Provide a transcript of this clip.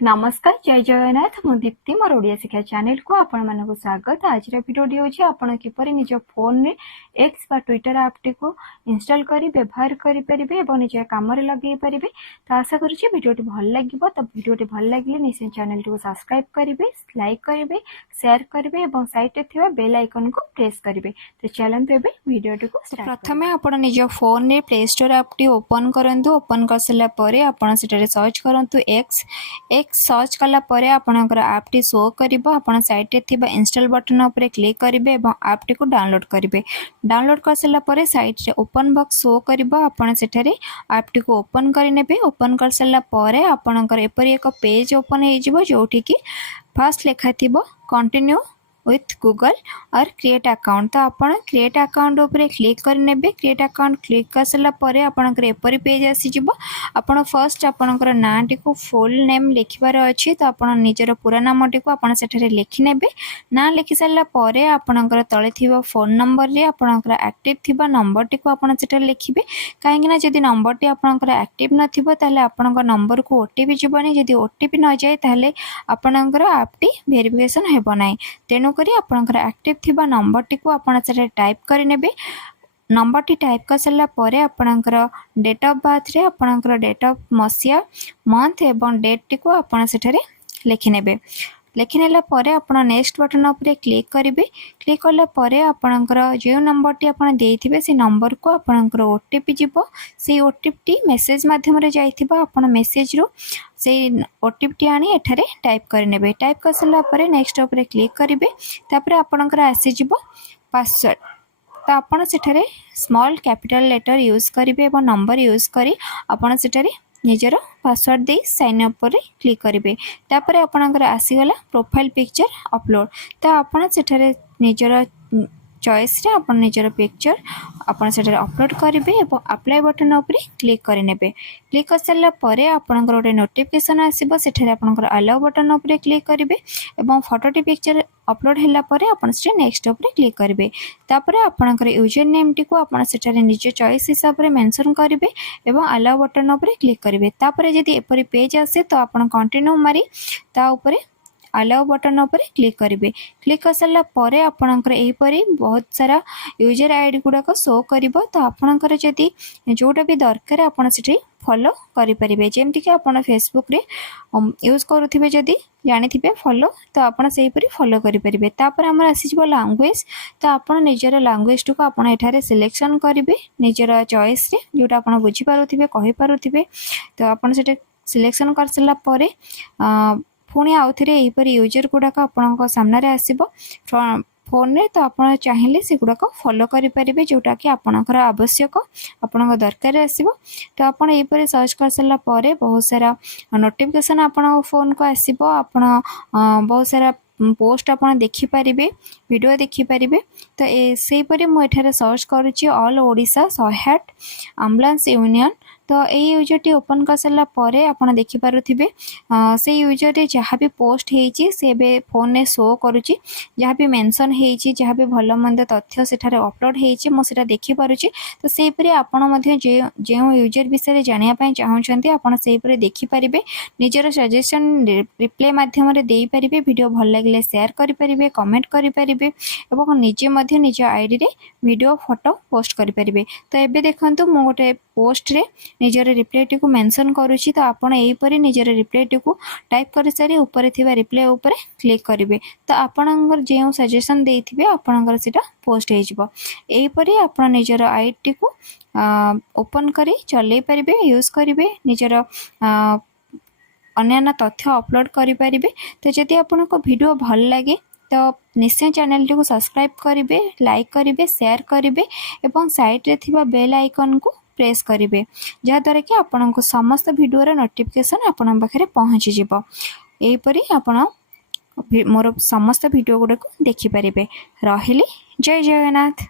नमस्कार जय जगन्नाथ मु दीप्ति मोर ओडिया शिक्षा चैनल को आपण मानक स्वागत। आज वीडियो होची आपण किपरि निज फोन रे एक्स बा ट्विटर ऐप टी को इंस्टॉल करी व्यवहार करि परिबे एवं निज काम रे लगे परिबे। तो आशा करूची वीडियोटी भल लागिबो। तो वीडियोटी भल लागिले निश्चय चैनल को सब्सक्राइब करिवे, लाइक करिवे, शेयर करिवे एवं साइड रे थिबा बेल आइकन को प्रेस करिवे। तो चलंतु एबे वीडियोटी को स्टार्ट। प्रथमे आपण निज फोन रे play store app T open करंतु। ओपन करसला परे आपण सेटारे सर्च करंतु एक्स सर्च कला परे आपनकर ऐप टी शो करिवो। आपण साइट रे थिबा इंस्टॉल बटन ऊपर क्लिक करिवे एवं ऐप टी को डाउनलोड करिवे। डाउनलोड करसला परे साइट रे ओपन बॉक्स शो करिवो। आपण सेठारे ऐप टी को ओपन करि नेबे। ओपन करसला परे आपनकर एपरि एक पेज ओपन हे जिवो जोठी कि फर्स्ट लेखा थिबो कंटिन्यू with Google और क्रिएट अकाउंट। तो आपण क्रिएट अकाउंट ऊपर क्लिक कर नेबे। क्रिएट अकाउंट क्लिक करसला परे आपनकर एपरि पेज आसी जिवो। आपण फर्स्ट आपनकर नाटी को फुल नेम लिखिबार अछि। तो आपण निजर पूरा नामटी को आपण सेठारे लिखि नेबे। ना लिखि सारला परे आपनकर तळे थिबा फोन नंबर रे आपनकर एक्टिव थिबा नंबर टी को आपण सेठारे लिखिबे। काहेकि ना जदि नंबर टी आपनकर एक्टिव न थिबो ताले आपनकर नंबर को ओटीपी जिवनी। जदि ओटीपी न जाय ताले आपनकर ऐप टी वेरिफिकेशन हेबो नै। तेनु करी आपनकर एक्टिव थिबा नंबर टी को आपण सेठारे टाइप करि नेबे। नंबर टी टाइप कर सला परे आपनकर डेट ऑफ बर्थ रे आपनकर डेट ऑफ मसिया मंथ एवं डेट टी को आपण सेठारे लिखि नेबे। लिखि नेला परे आपण नेक्स्ट बटन ऊपर क्लिक करिवे। क्लिक करला परे आपनकर जे नंबर टी आपण देइथिबे से नंबर को आपनकर ओटीपी जिवो। से ओटीपी मेसेज माध्यम रे जाइथिबा आपण मेसेज रो से ओटीपी टी आनी एठारे टाइप कर नेबे। टाइप कर सला परे नेक्स्ट ऊपर क्लिक करिवे। तापर आपनकर आसी जिवो पासवर्ड। तो आपण सेठारे स्मॉल कैपिटल लेटर यूज करिवे एवं नंबर यूज करी आपण सेठारे निजर पासवर्ड दे साइन अप पर क्लिक करिवे। तापर आपनकर आसीगला प्रोफाइल पिक्चर अपलोड। तो आपण सेठारे निजर चॉइस रे आपण निजर पिक्चर आपण सेठारे अपलोड करिवे एवं अप्लाई बटन ऊपर क्लिक करि नेबे। क्लिक कर सारला परे आपनकर ओटे नोटिफिकेशन आसीबो। सेठारे आपनकर अलाउ बटन ऊपर क्लिक करिवे एवं फोटोटी पिक्चर अपलोड हैला परे आपण से नेक्स्ट ऊपर क्लिक करिवे। तापरे आपनकर यूजर नेम टी को आपण सेठारे निज चॉइस हिसाब रे मेंशन करिवे एवं अलाउ बटन ऊपर क्लिक करिवे। तापरे जदि एपरि पेज आसे तो आपण कंटिन्यू मारी ता ऊपर अलाउ बटन ऊपर क्लिक करिवे। क्लिक कर सारला परे आपनकर एही परी बहुत सारा यूजर आईडी गुडा को शो करिवो। तो आपनकर जदि जोटा भी दरकार आपण सेठी फॉलो करि परिबे। जेमति कि आपण फेसबुक रे यूज करूथिबे जदि जानिथिबे फॉलो तो आपण सेही परी फॉलो करि परिबे। तापर हमर आसी जिवो लैंग्वेज। तो आपण निजर लैंग्वेज टू को आपण एठारे सिलेक्शन करिवे निजर चॉइस रे जोटा आपण बुझी पारुथिबे कहि पारुथिबे। तो आपण सेटे सिलेक्शन कर सला परे पुणी आउ थे यहीपरि यूजर गुड़ाक आपण सामने आसब फोन रे। तो आप चाहिए से गुड़ाक फॉलो करें जोटा कि आपणकर आवश्यक आपण दरकार आसब। तो आपड़ यहीपरि सर्च कर सारा पर बहुत सारा नोटिफिकेशन आपण फोन को आसब। आप बहुत सारा पोस्ट आप देखिपारे वीडियो देखिपारे। तो सेहीपरि मुझे सर्च करुच्ची ऑल ओडिशा 108 एम्बुलेंस यूनियन। तो यही यूजर टी ओपन कर सारा परे आपण देखि पारुथिबे से यूजर रे जहाँ भी पोस्ट हेची से बे फोन ने शो करुची। जहाँ भी मेंशन हेची जहाँ भी भल मंद तथ्य सेठारे अपलोड हेची मो सेटा देखि पारुची। तो सेही परे आपण मध्ये जे यूजर विषय रे जानिया पय चाहउछन्ती आपण सेही परे देखि परिबे। निजर सजेशन रिप्लाई माध्यम रे देई परिबे। वीडियो भल लागिले शेयर करि परिबे, कमेंट करि परिबे एवं निजे मध्ये निज आईडी रे वीडियो फोटो पोस्ट करि परिबे। तो एबे देखंतु मो गोटे पोस्ट रे निजर रिप्लाई टी को मेंशन करुची। तो आपण एही परी निजर रिप्लाई टी को टाइप कर सारी ऊपर थिबा रिप्लाई ऊपर क्लिक करिवे। तो आपनकर जे सजेशन देथिबे आपनकर सेटा पोस्ट हे जिवो। एही परी आपण निजर आईडी को ओपन करी चलै परिबे, यूज करिवे, निजर अन्य तथ्य अपलोड करि परिबे। तो जदि आपनको वीडियो भल लगे तो निश्चय चैनल टी को सब्सक्राइब करिवे, लाइक करिवे, शेयर करिवे एवं साइड रे थिबा बेल आइकन को प्रेस करिवे जहाँद्वारा कि आपनको समस्त वीडियो नोटिफिकेशन आपण पाखे पहुँची जिवो। एहीपरि आपण मोर समस्त वीडियो गुड़ा को देखिपारे। रहिली जय जगन्नाथ।